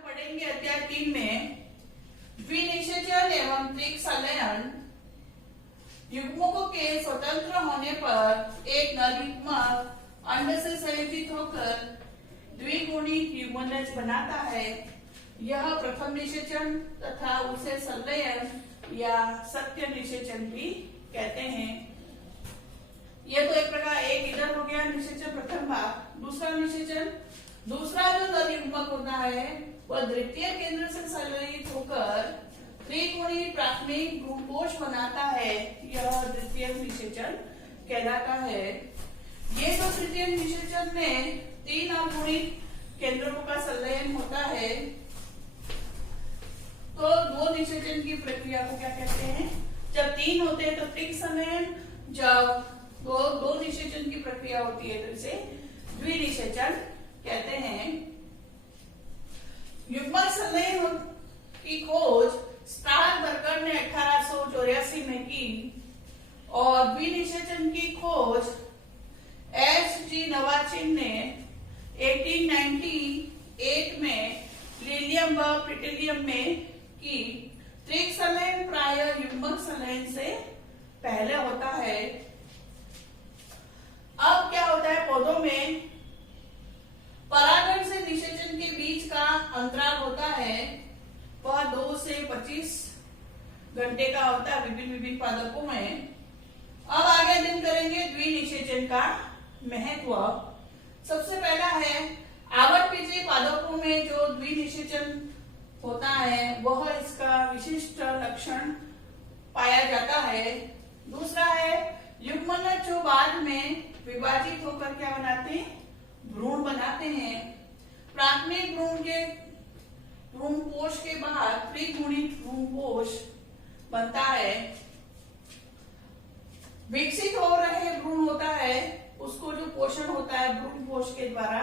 पढ़ेंगे अध्याय 3 में द्विनिषेचन एवं त्रिक संलयन। युग्मकों के स्वतंत्र होने पर एक नर युग्मक अंड से संयोजित होकर द्विगुणी युग्मनज बनाता है। यह प्रथम निषेचन तथा उसे संलयन या सत्य निषेचन भी कहते हैं। यह तो एक प्रकार एक इधर हो गया निषेचन प्रथम भाग। दूसरा निषेचन, दूसरा जो नर युग्मक होता है वह द्वितीय केंद्र से संलयित होकर त्रिकोणीय प्राथमिक भ्रूणकोश बनाता है। यह द्वितीय निषेचन कहलाता है। ये जो तृतीय निषेचन में तीन अगुणित केंद्रों का संलयन होता है, तो दो निषेचन की प्रक्रिया को क्या कहते हैं? जब तीन होते हैं तो त्रिक संलयन, जब दो निषेचन की प्रक्रिया होती है तो इसे द्विनिषेचन कहते हैं। युग्मक संलयन की खोज स्टारबर्गर ने 1884 में की और द्विनिषेचन की खोज H.G. नवाचिन ने 1898 में लिलियम व प्रिटिलियम में की। त्रिक संलयन प्राय युग्मक संलयन से पहले होता है। अब क्या होता है, पौधों में परागण से निषेचन के बीच का अंतराल होता है, वह 2 से 25 घंटे का होता है विभिन्न पादपों में। अब आगे अध्ययन करेंगे द्विनिषेचन का महत्व। सबसे पहला है आवृतबीजीय पादपों में जो द्विनिषेचन होता है वह इसका विशिष्ट लक्षण पाया जाता है। दूसरा है युग्मनज जो बाद में विभाजित होकर क्या बनाते हैं? भ्रूण बनाते हैं। प्राथमिक भ्रूणकोश के बाद त्रिगुणित भ्रूणकोश बनता है। विकसित हो रहे भ्रूण होता है, उसको जो पोषण होता है भ्रूणकोश के द्वारा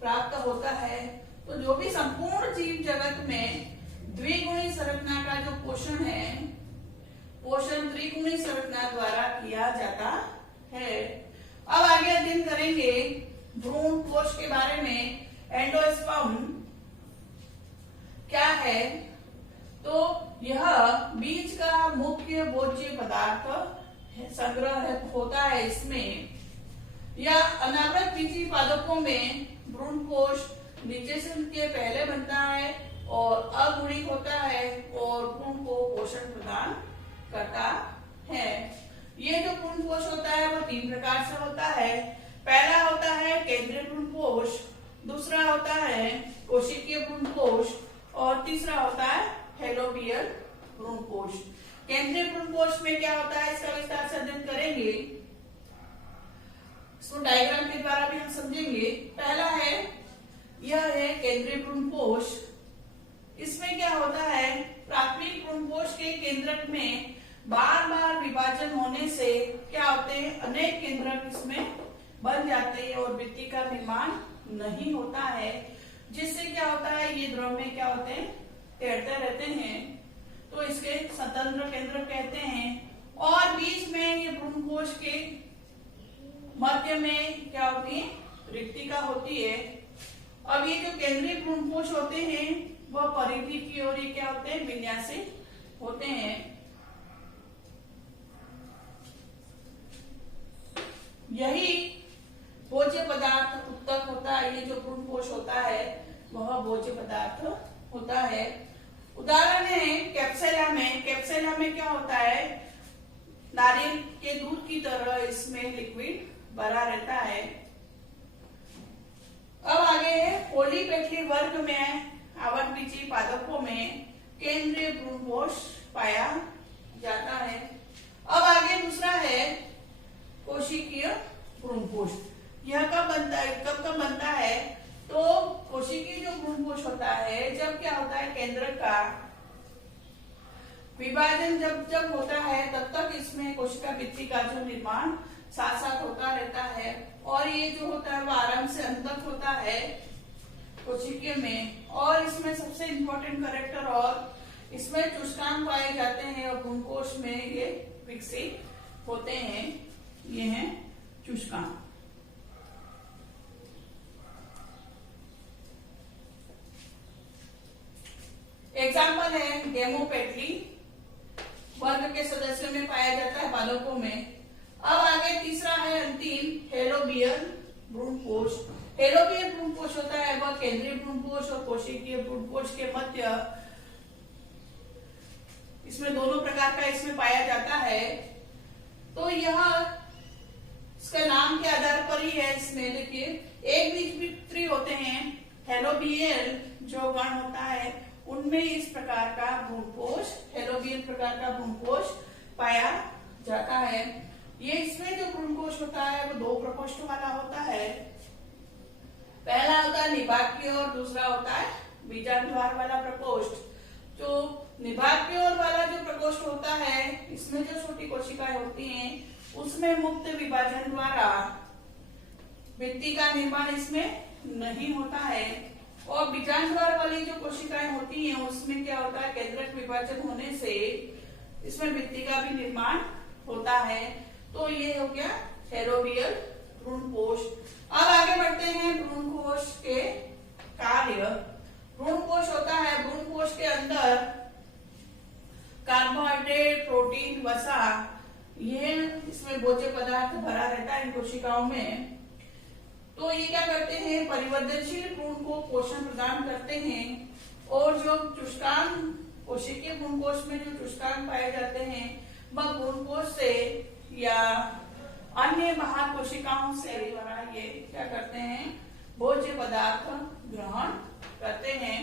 प्राप्त होता है। तो जो भी संपूर्ण जीव जगत में द्विगुणी संरचना का जो पोषण है, पोषण त्रिगुणी संरचना द्वारा किया जाता है। अब आगे अध्ययन करेंगे भ्रूण कोश के बारे में। एंडोस्पर्म क्या है? तो यह बीज का मुख्य भोज्य पदार्थ संग्रह होता है इसमें। यह अनावृत बीजी पादपों में भ्रूण कोश निषेचन के पहले बनता है और अगुणित होता है और भ्रूण को पोषण प्रदान करता है। ये जो भ्रूणकोश होता है वह 3 प्रकार से होता है। पहला होता है केंद्रीय भ्रूणकोश, दूसरा होता है कोशिकीय भ्रूणकोश और तीसरा होता है फैलोपियल भ्रूणकोश। केंद्रीय भ्रूणकोश में क्या होता है इसका विस्तार से अध्ययन करेंगे। इसको डायग्राम के द्वारा भी हम समझेंगे। पहला है, यह है केंद्रीय भ्रूणकोश। इसमें क्या होता है, प्राथमिक भ्रूणकोश के केंद्रक में बार बार विभाजन होने से क्या होते हैं, अनेक केंद्रक इसमें बन जाते हैं और भित्ति का निर्माण नहीं होता है, जिससे क्या होता है ये द्रव में क्या होते हैं, तैरते रहते हैं। तो इसके स्वतंत्र केंद्र कहते हैं। और बीच में ये भ्रूणकोश के मध्य में क्या होती है, रिक्तिका होती है। अब ये जो केंद्रीय भ्रूणकोश होते हैं वह परिधि की ओर ये क्या होते हैं, विन्यासित होते हैं। यही भोज्य पदार्थ उत्तक होता है। ये जो भ्रूणकोश होता है वह भोज्य पदार्थ होता है। उदाहरण है कैप्सुला में। कैप्सुला में क्या होता है, नारियल के दूध की तरह इसमें लिक्विड भरा रहता है। अब आगे है पॉलीपेटली वर्ग में आवृतबीजीय पादपों में केंद्रीय भ्रूणकोश पाया जाता है। अब आगे दूसरा है कोशिकीय भ्रूणकोश। यह कब बनता है, कब बनता है? तो कोशिकीय जो भ्रूणकोश होता है, जब क्या होता है, केंद्र का विभाजन जब होता है तब तक इसमें कोशिका भित्ति का जो निर्माण साथ साथ होता रहता है। और ये जो होता है वो आराम से अंतक होता है कोशिकीय में। और इसमें सबसे इम्पोर्टेंट कैरेक्टर और इसमें चुष्कांग पाए जाते हैं और भ्रूणकोश में ये विकसित होते हैं। ये है चुष्कांग। एग्जाम्पल है गेमोपेट्री, वर्ग के सदस्यों में पाया जाता है बालकों में। अब आगे तीसरा है अंतिम, हेलोबियल भ्रूणकोश। हेलोबियल भ्रूणकोश होता है वह केंद्रीय भ्रूणकोश और कोशिकीय भ्रूणकोश के मध्य, इसमें दोनों प्रकार का इसमें पाया जाता है। तो यह इसका नाम के आधार पर ही है। इसमें देखिए एक बीजपत्री होते हैं, हेलोबियल जो गण होता है उनमें इस प्रकार का भ्रूणकोश, हेलोबियल प्रकार का भ्रूणकोश पाया जाता है। ये इसमें जो भ्रूणकोश होता है वो दो प्रकोष्ठ वाला होता है। पहला होता है निभाग की ओर, दूसरा होता है बीजांड वाला प्रकोष्ठ। तो निभाग की ओर वाला जो प्रकोष्ठ होता है इसमें जो छोटी कोशिकाएं होती हैं उसमें मुक्त विभाजन द्वारा भित्ति का निर्माण इसमें नहीं होता है, और बीजांड वाली जो कोशिकाएं होती हैं उसमें क्या होता है, केंद्रक विभाजन होने से इसमें भित्ति का भी निर्माण होता है। तो ये हो गया हेलोबियल भ्रूणकोश। अब आगे बढ़ते हैं भ्रूणकोश के कार्य। भ्रूणकोश होता है, भ्रूणकोश के अंदर कार्बोहाइड्रेट, प्रोटीन, वसा, ये इसमें भोज्य पदार्थ भरा रहता है इन कोशिकाओं में। तो ये क्या करते हैं, परिवर्तनशील भ्रूण को पोषण प्रदान करते हैं, और जो चुष्टांग, कोशिकीय भ्रूणकोश में जो चुष्टांग पाए जाते हैं वह भ्रूणकोश से या अन्य बाहर कोशिकाओं से द्वारा ये क्या करते हैं, भोज्य पदार्थ ग्रहण करते हैं।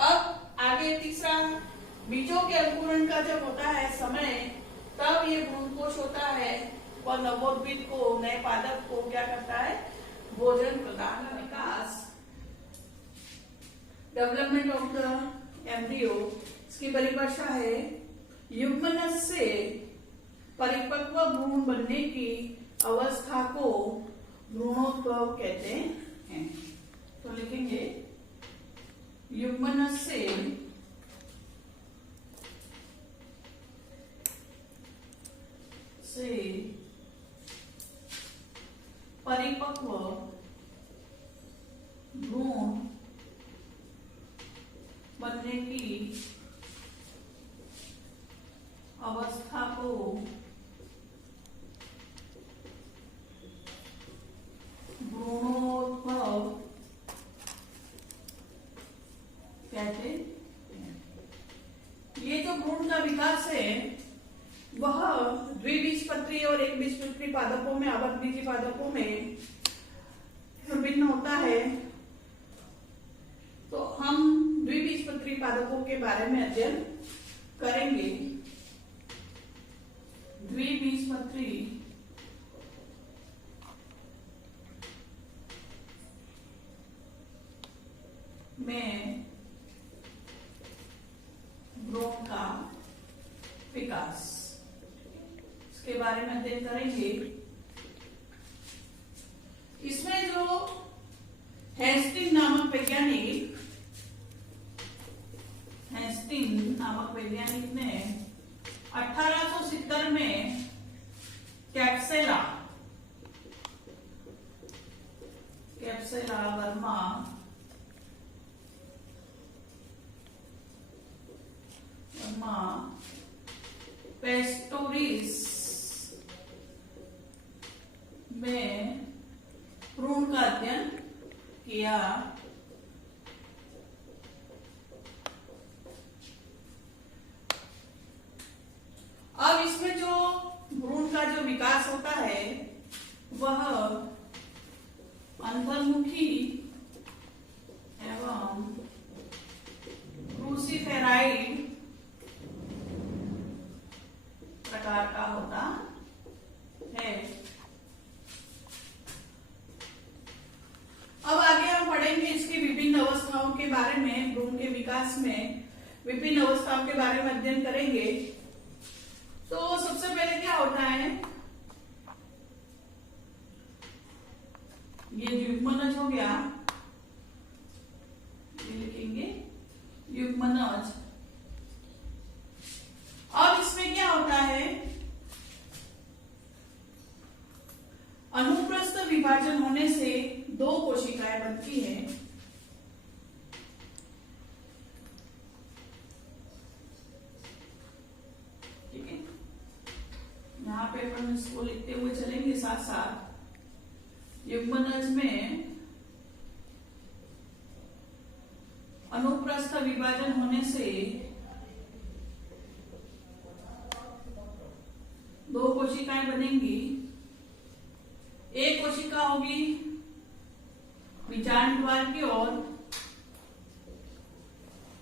अब आगे तीसरा, बीजों के अंकुरण का जब होता है समय, तब ये भ्रूणकोश होता है वह नवोद्भिद को, नए पादप को क्या करता है, भोजन प्रदान। विकास, डेवलपमेंट ऑफ द एम्ब्रियो, इसकी परिभाषा है युग्मनज से परिपक्व भ्रूण बनने की अवस्था को भ्रूणोद्भव कहते हैं। तो लिखेंगे युग्मनज से परिपक्व भ्रूण बनने की अवस्था को भ्रूणोद्भव कहते हैं। ये जो भ्रूण का विकास है वह द्विबीजपत्री और एक बीजपत्री पादपों में, आवृतबीजी पादपों में भिन्न होता है। तो हम द्विबीजपत्री पादपों के बारे में अध्ययन करेंगे। द्विबीजपत्री में भ्रूण का विकास के बारे में अध्ययन करेंगे। इसमें जो हेस्टिंग नामक वैज्ञानिक ने 1870 में कैप्सेला वर्मा पेस्टोरिस में भ्रूण का अध्ययन किया। अब इसमें जो भ्रूण का जो विकास होता है वह अंतर्मुखी एवं क्रूसिफेराइड प्रकार का होता है। अब आगे हम पढ़ेंगे इसकी विभिन्न अवस्थाओं के बारे में। भ्रूण के विकास में विभिन्न अवस्थाओं के बारे में अध्ययन करेंगे। तो सबसे पहले क्या होता है, ये युग्मनज हो गया, ये लिखेंगे युग्मनज। अब इसमें क्या होता है, अनुप्रस्थ विभाजन होने से दो कोशिकाएं बनती हैं। यहाँ पे अपन इसको लिखते हुए चलेंगे साथ साथ। युग्मनज में अनुप्रस्थ विभाजन होने से दो कोशिकाएं बनेंगी। एक कोशिका होगी बीजांड द्वार की ओर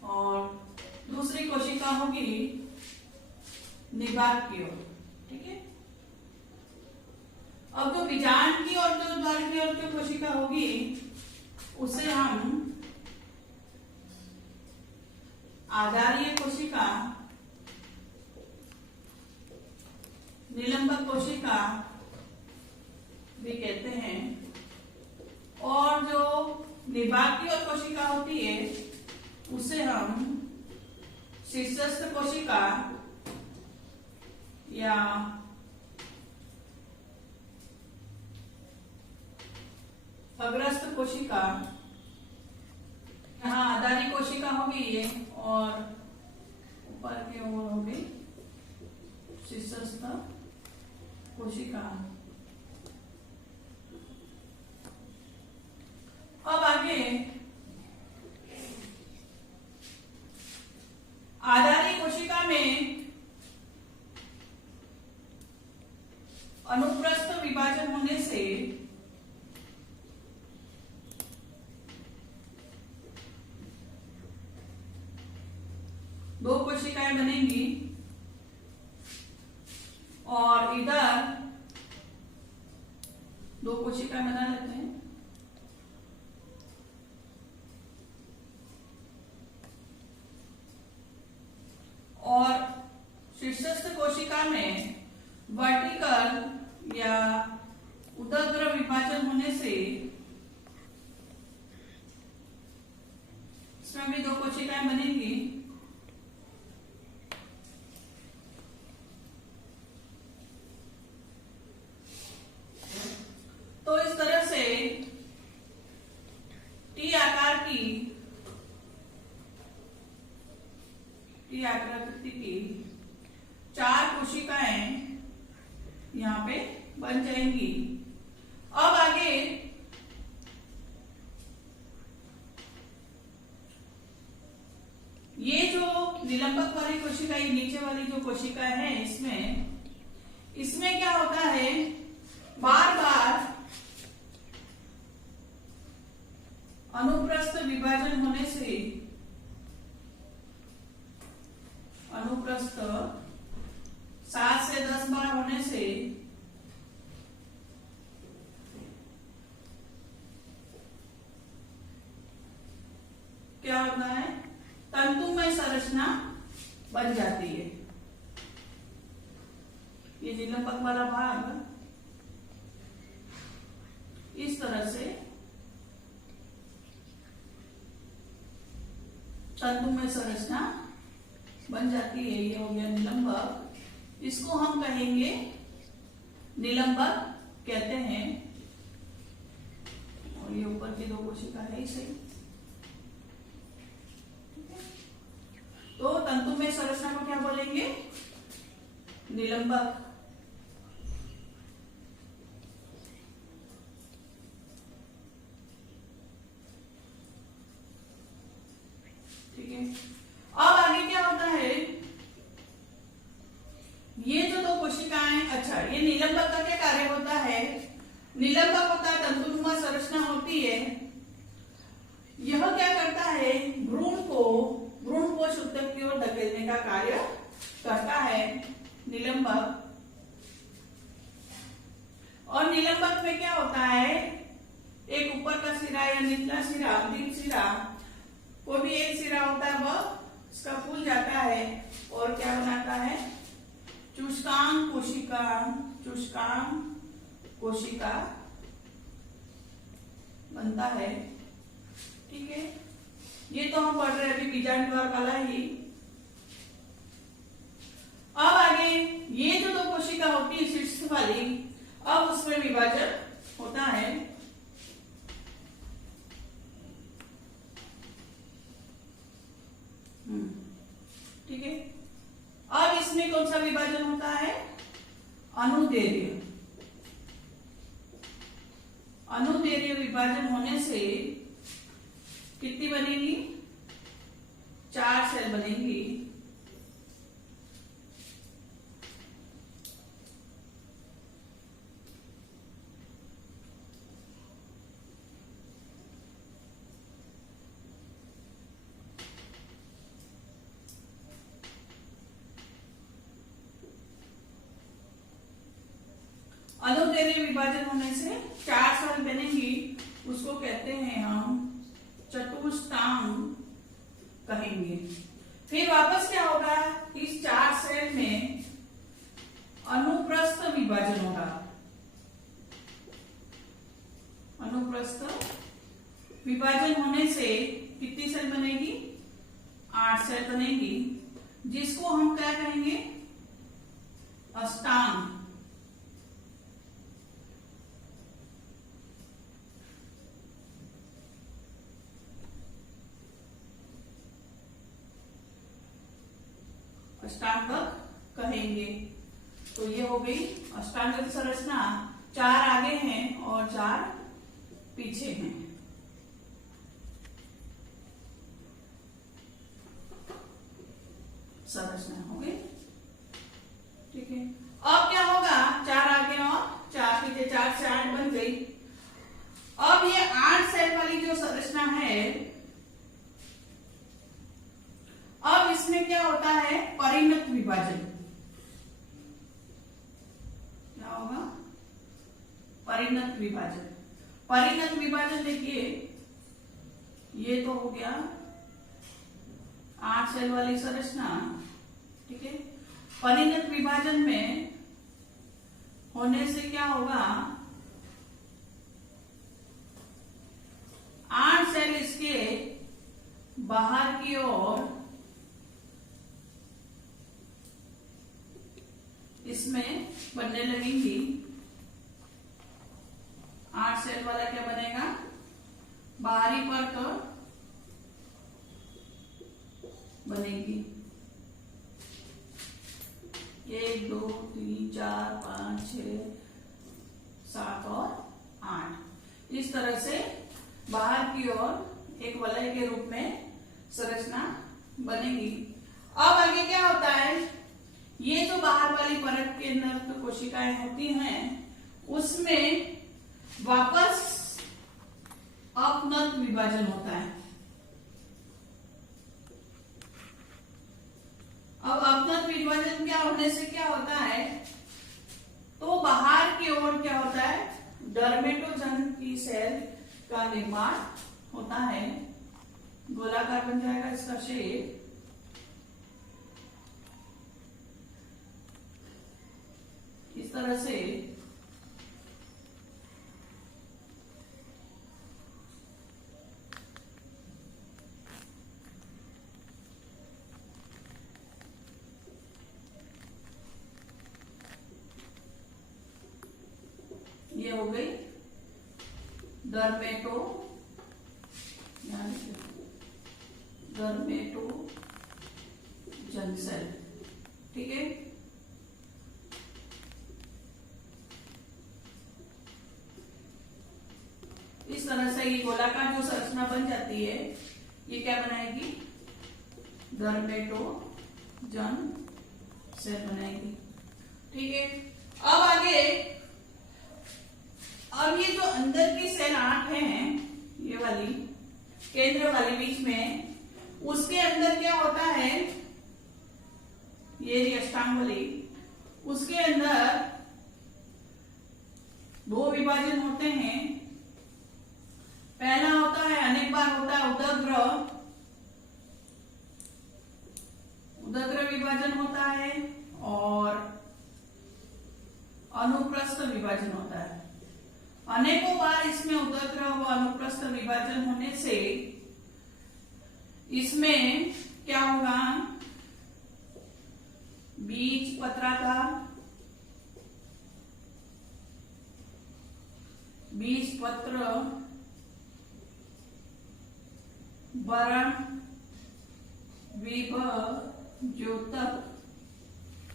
और दूसरी कोशिका होगी निबाग की ओर। ठीक है। अब जो बीजांड की और जो द्वार की ओर जो कोशिका होगी उसे हम आधारीय कोशिका, निलंबक कोशिका भी कहते हैं। और जो निबाग की ओर कोशिका होती है उसे हम शीर्षस्थ कोशिका या अग्रस्थ कोशिका, यहाँ आधारी कोशिका होगी ये और ऊपर की ओर होगी शीर्षस्थ कोशिका। अब आगे आधारी कोशिका में अनुप्रस्थ विभाजन होने से दो कोशिकाएं बनेंगी और इधर दो कोशिकाएं बना लेते हैं। और शीर्षस्थ कोशिका में वर्टिकल या उदग्र विभाजन होने से इसमें भी दो कोशिकाएं बनेंगी। तो इस तरह से टी आकृति की चार कोशिकाएं यहाँ पे बन जाएंगी। अब आगे ये जो निलंबक वाली कोशिका, ये नीचे वाली जो कोशिका है इसमें क्या होता है, बार बार अनुप्रस्थ विभाजन होने से, अनुप्रस्थ 7 से 10 बार होने से क्या होता है, तंतुमय संरचना बन जाती है। ये निलंबक वाला भाग इस तरह से तंतुमय संरचना बन जाती है। ये हो गया निलंबक, इसको हम कहेंगे निलंबक कहते हैं। और ये ऊपर की दो कोशिका है इसे, तो तंतुमय संरचना को क्या बोलेंगे, निलंबक। ठीक है। अब आगे क्या होता है, ये जो दो कोशिकाएं, अच्छा ये निलंबक का क्या कार्य होता है, निलंबक होता है तंतुनुमा संरचना होती है। यह क्या करता है, भ्रूण कोश ऊतक की ओर धकेलने का कार्य करता है निलंबक। और निलंबक में क्या होता है, एक ऊपर का सिरा या निचला सिरा, अंतिम सिरा, कोई भी एक सिरा होता है वह इसका फूल जाता है और क्या बनाता है, चुष्कांग कोशिका बनता है। ठीक है, ये तो हम पढ़ रहे हैं अभी बीजांड द्वार वाला ही। अब आगे ये जो दो कोशिका होती है शीर्ष वाली, अब उसमें विभाजन होता है। ठीक है, अब इसमें कौन सा विभाजन होता है, अनु अनुदैर्घ्य अनुदैर्घ्य विभाजन होने से कितनी बनेगी? 4 सेल बनेंगी। अनुदैर्घ्य विभाजन होने से 4 सेल बनेंगी, उसको कहते हैं हम चतुष्टांग कहेंगे। फिर वापस क्या होगा? इस 4 सेल में अनुप्रस्थ विभाजन होगा। अनुप्रस्थ विभाजन होने से कितनी सेल बनेगी? 8 सेल बनेगी, जिसको हम क्या कहेंगे? अष्टांग। अष्टांगक कहेंगे। तो ये हो गई अष्टांगक संरचना। 4 आगे हैं और 4 पीछे हैं। संरचना हो गई, ठीक है। अब क्या होगा? 4 आगे और 4 पीछे, 4 से 8 बन गई। अब ये 8 सेल वाली जो संरचना है, अब इसमें क्या होता है? परिणत विभाजन। क्या होगा? परिणत विभाजन। परिणत विभाजन देखिए, ये तो हो गया 8 सेल वाली संरचना, ठीक है। परिणत विभाजन में होने से क्या होगा? 8 सेल इसके बाहर की ओर इसमें बनने लगेंगी। 8 सेल वाला क्या बनेगा? बाहरी परत बनेगी। 1 2 3 4 5 6 7 और 8 इस तरह से बाहर की ओर एक वलय के रूप में संरचना बनेगी। अब आगे क्या होता है? ये जो बाहर वाली परत के अंदर तो कोशिकाएं होती हैं, उसमें वापस अपनत विभाजन होता है। अब अपनत विभाजन क्या होने से क्या होता है? तो बाहर की ओर क्या होता है? डर्मेटोजन की सेल का निर्माण होता है। गोलाकार बन जाएगा इसका शेप। इस तरह से ये हो गई डर्मेटोजन सेल, ठीक है। इस तरह से ये गोलाकार जो संरचना बन जाती है, ये क्या बनाएगी? डर्मेटोजन सेल बनाएगी, ठीक है। अब आगे, अब ये जो अंदर की सेल 8 हैं, ये वाली केंद्र वाली बीच में, उसके अंदर क्या होता है? ये अष्टांग वाली, उसके अंदर 2 विभाजन होते हैं। पहला होता है, अनेक बार होता है उदग्र विभाजन होता है, और अनुप्रस्थ विभाजन होता है। अनेकों बार इसमें उदग्र व अनुप्रस्थ विभाजन होने से इसमें क्या होगा? बीज पत्राकार, बीज पत्र वरण विभव द्योतक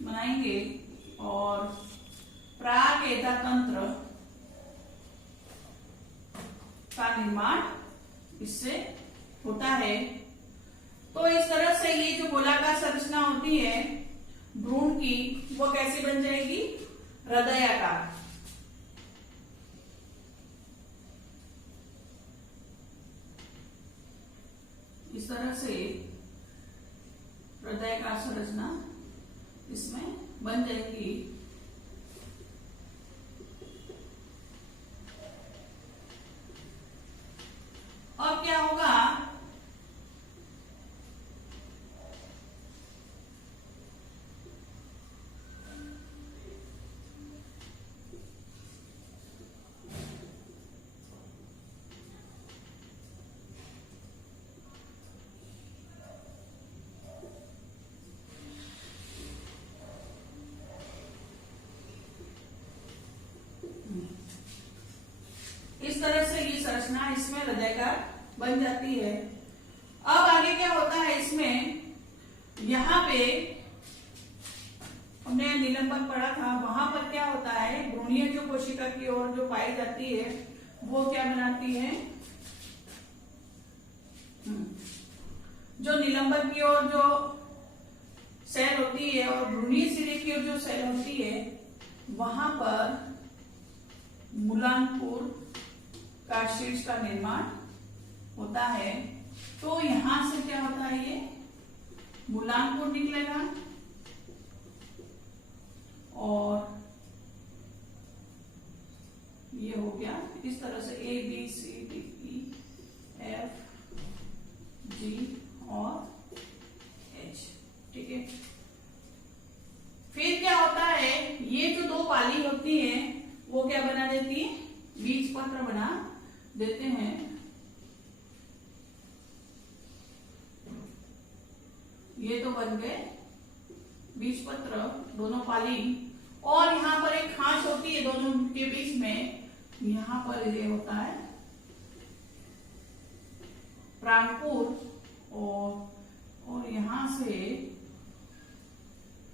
बनाएंगे, और प्रागैधा तंत्र का निर्माण इससे होता है। तो इस तरह से ये जो गोलाकार संरचना होती है भ्रूण की, वो कैसी बन जाएगी? हृदयाकार। इस तरह से हृदयाकार संरचना इसमें बन जाएगी। अब क्या होगा? इस तरह से ये संरचना इसमें हृदयाकार बन जाती है। अब आगे क्या होता है इसमें? यहाँ पे हमने निलंबन पढ़ा था, वहां पर क्या होता है? भ्रूणीय जो कोशिका की ओर जो पाई जाती है वो क्या बनाती है? जो निलंबन की ओर जो सेल होती है और भ्रूणीय सिरे की ओर जो सेल होती है वहां पर मूलांकुर का शीर्ष का निर्माण होता है। तो यहां से क्या होता है? ये मूलांकुर निकलेगा और ये हो गया इस तरह से A B C D E F G और H। ठीक है। फिर क्या होता है? ये जो दो पाली होती है वो क्या बना देती है? बीज पत्र बना देते हैं। ये तो बन गए बीज पत्र दोनों पाली, और यहाँ पर एक खांच होती है दोनों के बीच में, यहाँ पर ये होता है प्राणपुर, और यहां से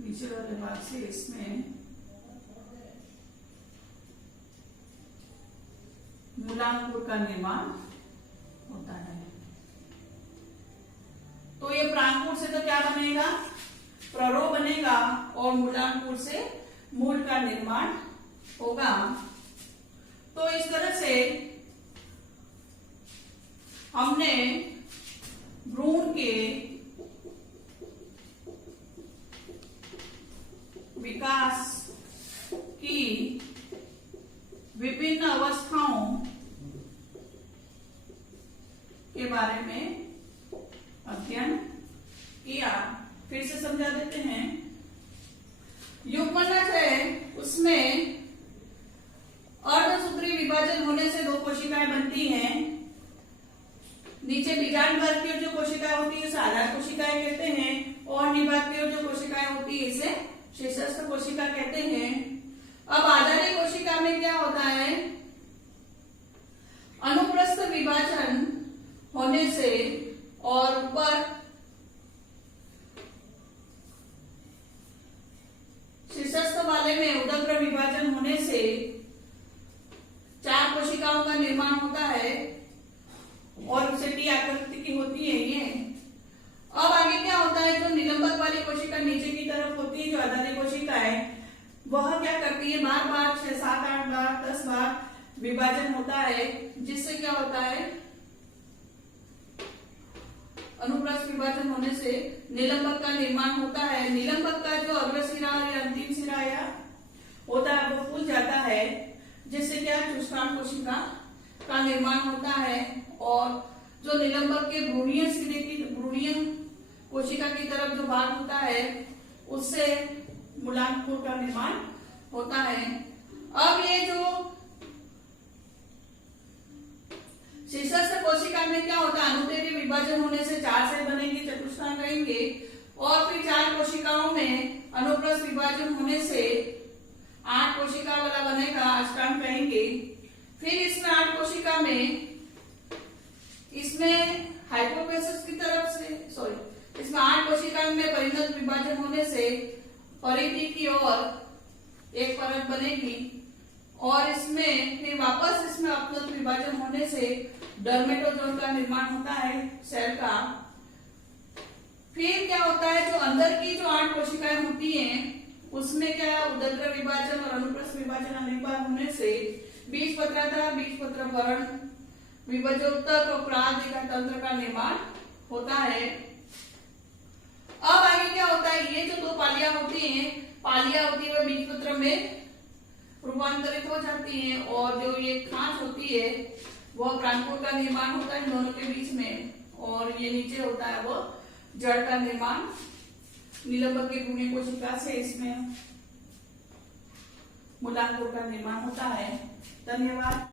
नीचे वाले भाग से इसमें मूलांकुर का निर्माण होता है। तो ये प्राणपुर से तो क्या बनेगा? प्ररोह बनेगा और मूलांकुर से मूल का निर्माण होगा। तो इस तरह से हमने भ्रूण के विकास की विभिन्न अवस्थाओं के बारे में अध्ययन किया। फिर से समझा देते हैं। युग्मनज है, उसमें अर्धसूत्री विभाजन होने से दो कोशिकाएं बनती हैं। नीचे बीजांड वर्ग की जो कोशिकाएं होती है उसे आधार कोशिकाएं कहते हैं, और निभाग की जो कोशिकाएं होती है इसे शीर्षस्थ कोशिका कहते हैं। अब आधारी कोशिका में क्या होता है? अनुप्रस्थ विभाजन होने से और ऊपर शीर्षस्थ वाले में उदग्र विभाजन होने से चार कोशिकाओं का निर्माण होता है और उसे टी आकृति की होती है ये। अब आगे क्या होता है? जो निलंबक वाली कोशिका नीचे की तरफ होती है, जो आधारी कोशिका है, वह क्या करती है? बार बार 6, 7, 8 बार 10 बार विभाजन होता है, जिससे क्या होता है? अनुप्रस्थ विभाजन होने से निलंबक का निर्माण होता है। निलंबक का जो अग्र सिरा या अंतिम सिरा या होता है वो फूल जाता है, जिससे क्या? चुष्काण कोशिका का निर्माण होता है, और जो निलंबक के भ्रूणीय सिरे की भ्रूणीय कोशिका की तरफ जो भाग होता है उससे मूलांकुर का निर्माण होता है। अब ये जो शीर्षस्थ कोशिका में क्या होता है? अनुदैर्घ्य विभाजन होने से 4 सेल बनेंगे, चतुष्कांग कहेंगे, और फिर 4 कोशिकाओं में अनुप्रस्थ विभाजन होने से 8 कोशिका वाला बनेगा, अष्टांग कहेंगे। फिर इसमें 8 कोशिका में इसमें हाइपोफेसिस की तरफ से इसमें 8 कोशिका में परिणत विभाजन होने से परिधि की ओर एक परत बनेगी और इसमें फिर वापस इसमें अपनत्व विभाजन होने से डर्मेटोजोन का निर्माण होता है सेल का। फिर क्या होता है, जो अंदर की जो 8 कोशिकाएं होती हैं उसमें क्या उदंत्र विभाजन और अनुप्रस्थ विभाजन अनेक बार होने से बीजपत्राधार, बीजपत्र भरण, विभाजोत्तक और प्रादिका तंत्र का निर्माण होता है। अब आगे क्या होता है, ये जो 2 पालियां होती हैं, पालियां होती है वह बीजपत्र में रूपांतरित हो जाती हैं और जो ये खांच होती है वह प्राणकोश का निर्माण होता है दोनों के बीच में, और ये नीचे होता है वो जड़ का निर्माण निलंबक के गुणीय कोशिका से इसमें मूलांकों का निर्माण होता है। धन्यवाद।